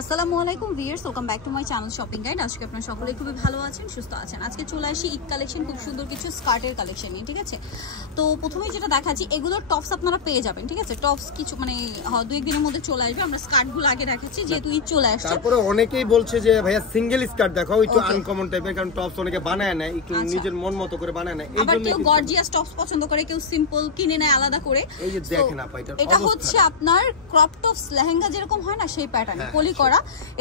আসসালামু আলাইকুম viewers, welcome back to my channel shopping guide. আজকে আপনারা সকলে খুবই ভালো আছেন, সুস্থ আছেন। আজকে চলে আসি ঈদ কালেকশন, খুব সুন্দর কিছু স্কার্টের কালেকশন নিয়ে, ঠিক আছে। তো প্রথমেই যেটা দেখাচ্ছি, এগুলোর টপস আপনারা পেয়ে যাবেন, ঠিক আছে। টপস কিছু মানে দু একদিনের মধ্যে চলে আসবে। আমরা স্কার্টগুলো আগে দেখাচ্ছি যেহেতু ঈদ চলে আসছে। তারপরে অনেকেই বলছে যে ভাইয়া সিঙ্গেল স্কার্ট দেখাও, একটু আনকমন টাইপের, কারণ টপস অনেকে বানায় না, একটু নিজের মন মতো করে বানায় না। আবার কেউ গর্জিয়াস টপস পছন্দ করে, কেউ সিম্পল কিনে নেয় আলাদা করে। এই যে দেখেন আপা, এটা হচ্ছে আপনার ক্রপ টপস লেহেঙ্গা যেরকম হয় না, সেই প্যাটার্নে কলি করা।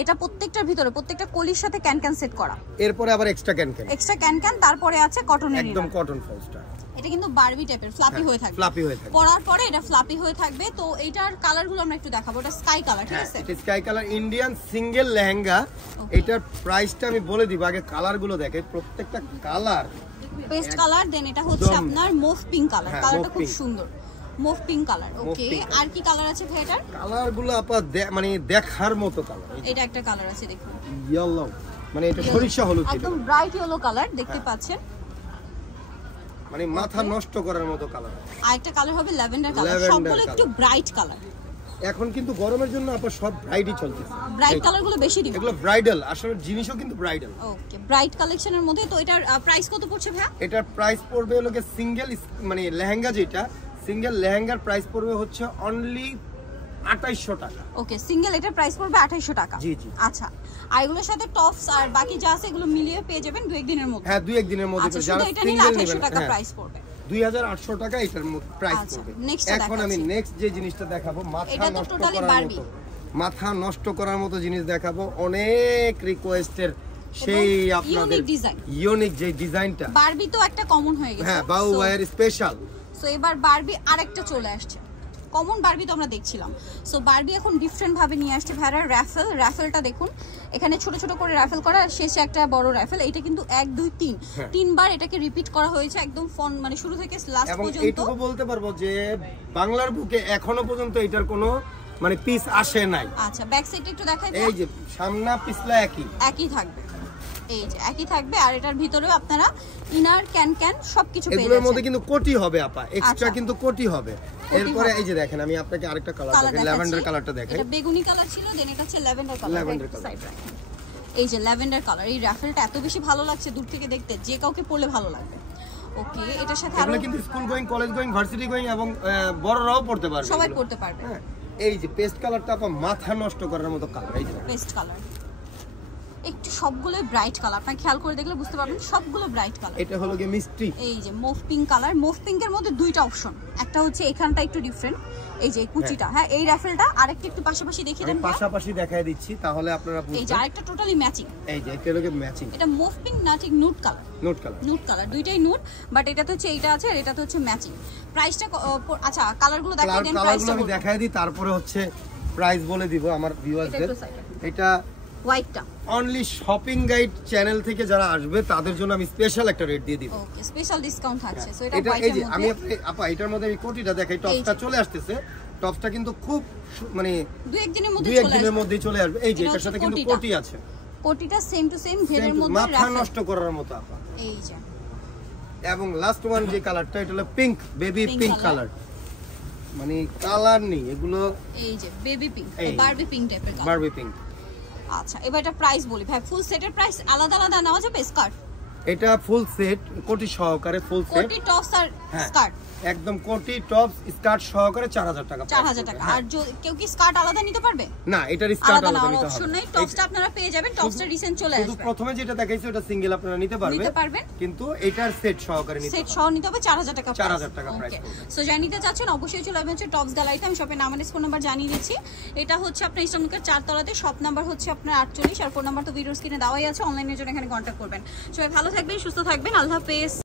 এটা প্রত্যেকটার ভিতরে প্রত্যেকটা কলির সাথে ক্যান সেট করা, এরপরে আবার এক্সট্রা ক্যান, তারপরে আছে কটনের, একদম কটন ফলসটা। এটা কিন্তু বারবি টাইপের ফ্লাপি হয়ে থাকবে, পরার পরে এটা ফ্লাপি হয়ে থাকবে। তো এটার কালারগুলো আমরা একটু দেখাবো। এটা স্কাই কালার, ঠিক আছে, এটা sky colour Indian single lehenga. এটার প্রাইসটা আমি বলে দিব, আগে কালারগুলো দেখে। প্রত্যেকটা কালার পেস্ট কালার। দেন এটা হচ্ছে আপনার মুভ পিঙ্ক কালার, কালারটা খুব সুন্দর, মুভ পিঙ্ক কালার। ওকে, আর কি কালার আছে ভাই? এটার কালারগুলো আপা মানে দেখার মতো কালার। এটা একটা কালার আছে, দেখুন, ইয়েলো, মানে এটা সরিষা হলুদ, একদম ব্রাইট ইয়েলো কালার দেখতে পাচ্ছেন, মানে মাথা নষ্ট করার মতো কালার। আর একটা কালার হবে ল্যাভেন্ডার কালার, সবগুলো একটু ব্রাইট কালার। এখন কিন্তু গরমের জন্য আপা সব ব্রাইটই চলতেছে, ব্রাইট কালারগুলো বেশি ডিমান্ড। এগুলো ব্রাইডাল, আসলে জিনিসও কিন্তু ব্রাইডাল। ওকে, ব্রাইট কালেকশনের মধ্যে। তো এটার প্রাইস কত পড়ছে ভাই? এটার প্রাইস পড়বে হলো সিঙ্গেল মানে লেহেঙ্গা, যেটা সিঙ্গেল লেহেঙ্গার প্রাইস পড়বে হচ্ছে অনলি 2800 টাকা। ওকে, সিঙ্গেল এটার প্রাইস পড়বে 2800 টাকা। জি জি। আচ্ছা, আর এগুলোর সাথে টপস আর বাকি যা আছে এগুলো মিলিয়ে পেয়ে যাবেন দু একদিনের মধ্যে। হ্যাঁ, দু একদিনের মধ্যে। যারা এটা নিলে 2800 টাকা প্রাইস পড়বে, 2800 টাকা এটার প্রাইস পড়বে। এখন আমি নেক্সট যে জিনিসটা দেখাবো, মাথা নষ্ট করার মতো জিনিস দেখাবো। অনেক রিকোয়েস্টের সেই আপনাদের ইউনিক যে ডিজাইনটা, বারবি তো একটা কমন হয়ে গেছে। হ্যাঁ, বাউ ওয়্যার স্পেশাল। সো এবার বারবি আরেকটা চলে আসছে। কমন বারবি তো আমরা দেখছিলাম, সো বারবি এখন ডিফারেন্ট ভাবে নিয়ে আসছে। ভ্যারার রাফেলটা দেখুন, এখানে ছোট ছোট করে রাফেল করা, শেষে একটা বড় রাফেল। এটা কিন্তু 1 2 3 তিনবার এটাকে রিপিট করা হয়েছে, একদম ফন মানে শুরু থেকে লাস্ট পর্যন্ত। এবং এইটুকু বলতে পারবো যে বাংলার বুকে এখনো পর্যন্ত এটার কোনো মানে পিস আসে নাই। আচ্ছা, ব্যাক সাইডটা একটু দেখাই দিই। এই যে সামনা পিছলা একই থাকবে, এই যে একই থাকবে। আর এটার ভিতরেও আপনারা ইনার ক্যান সবকিছু পেয়ে যাবেন। এগুলোর মধ্যে কিন্তু কোটি হবে আপা, এক্সট্রা কিন্তু কোটি হবে। এরপরে এই যে দেখেন, আমি আপনাকে আরেকটা কালার দেখাই, ল্যাভেন্ডার কালারটা দেখাই। এটা বেগুনি কালার ছিল, দেন এটা হচ্ছে ল্যাভেন্ডার কালার। এই যে ল্যাভেন্ডার কালার, এই রাফেলটা এত বেশি ভালো লাগছে দূর থেকে দেখতে, যে কাউকে পরলে ভালো লাগবে। ওকে, এটার সাথে আরো কিন্তু school going, college going, varsity going এবং বড়রাও পড়তে পারবে, সবাই পড়তে পারবে। এই যে পেস্ট কালারটা আপা মাথা নষ্ট করার মতো কালার। এই যে পেস্ট কালার, একটু সবগুলো ব্রাইট কালার, আপনি খেয়াল করে দেখলে বুঝতে পারবেন সবগুলো ব্রাইট কালার। এটা হলো কি মিষ্টি, এই যে মুভ পিঙ্ক কালার। মুভ পিঙ্কের মধ্যে দুইটা অপশন, একটা হচ্ছে এখানটা একটু ডিফারেন্ট, এই যে কুচিটা, হ্যাঁ এই রাফেলটা। আরেকটা একটু পাশাপাশি দেখিয়ে দেন, পাশাপাশি দেখাই দিচ্ছি তাহলে আপনারা বুঝবেন। এই যে আরেকটা টোটালি ম্যাচিং, এই যে এটা হলো ম্যাচিং। এটা মুভ পিঙ্ক না, ঠিক নুড কালার, দুইটাই নুড, বাট এটা তো হচ্ছে এইটা আছে আর এটা তো হচ্ছে ম্যাচিং। প্রাইসটা আচ্ছা কালারগুলো দেখাই দেন, প্রাইসটা আমি দেখাই দিই, তারপরে হচ্ছে প্রাইস বলে দিব আমার ভিউয়ারদের। এটা হোয়াইটটা অনলি শপিং গাইড চ্যানেল থেকে যারা আসবে তাদের জন্য আমি স্পেশাল একটা রেট দিয়ে দিব। ওকে, স্পেশাল ডিসকাউন্ট আছে। সো এটা হোয়াইটের মধ্যে আমি আপা এটার মধ্যে আমি কোটিটা দেখাই। টপসটা চলে আসতেছে, টপসটা কিন্তু খুব মানে দুই একদিনের মধ্যেই চলে আসবে। এই যে এটার সাথে কিন্তু কোটি আছে, কোটিটা সেম টু সেম ঘেরের মধ্যে, মাথা নষ্ট করার মতো আপা। এই যে এবং লাস্ট ওয়ান যে কালারটা, এটা হলো পিঙ্ক, বেবি পিঙ্ক কালার, মানে কালার নেই এগুলো। এই যে বেবি পিঙ্ক, বারবি পিঙ্ক টাইপের কালার, বারবি পিঙ্ক। আচ্ছা, এবার এটা প্রাইস বলি ভাই। ফুল সেটের প্রাইস আলাদা আলাদা নেওয়া যাবে? স্কার্ট এটা ফুল সেট কোটি সহকারে, ফুল সেট কোটি টপস আর স্কার্ট, একদম কোটি টপস স্কার্ট সহকারে 4000 টাকা। 4000 টাকা। আর কেউ কি স্কার্ট আলাদা নিতে পারবে? না, এটার স্কার্ট আলাদা নিতে হবে, অপশন নাই। টপসটা আপনারা পেয়ে যাবেন, টপসটা রিসেন্ট চলে আসবে। প্রথমে যেটা দেখাইছি ওটা সিঙ্গেল আপনারা নিতে পারবেন, কিন্তু এটার সেট সহকারে নিতে হবে, সেট সহ নিতে হবে 4000 টাকা। 4000 টাকা প্রাইস। সো যারা নিতে চাচ্ছেন অবশ্যই চলে আসবেন টপস গ্যালারিতে। আমি শপের নাম আর ফোন নাম্বার জানিয়ে দিচ্ছি। এটা হচ্ছে আপনার ইসলামপুরের 4 তলাতে, শপ নাম্বার হচ্ছে আপনার 48, আর ফোন নাম্বার তো ভিডিও স্ক্রিনে দেওয়াই আছে। অনলাইনের জন্য এখানে কন্ট্যাক্ট করবেন। সবাই ভালো থাকবেন, সুস্থ থাকবেন, আল্লাহ হাফেজ।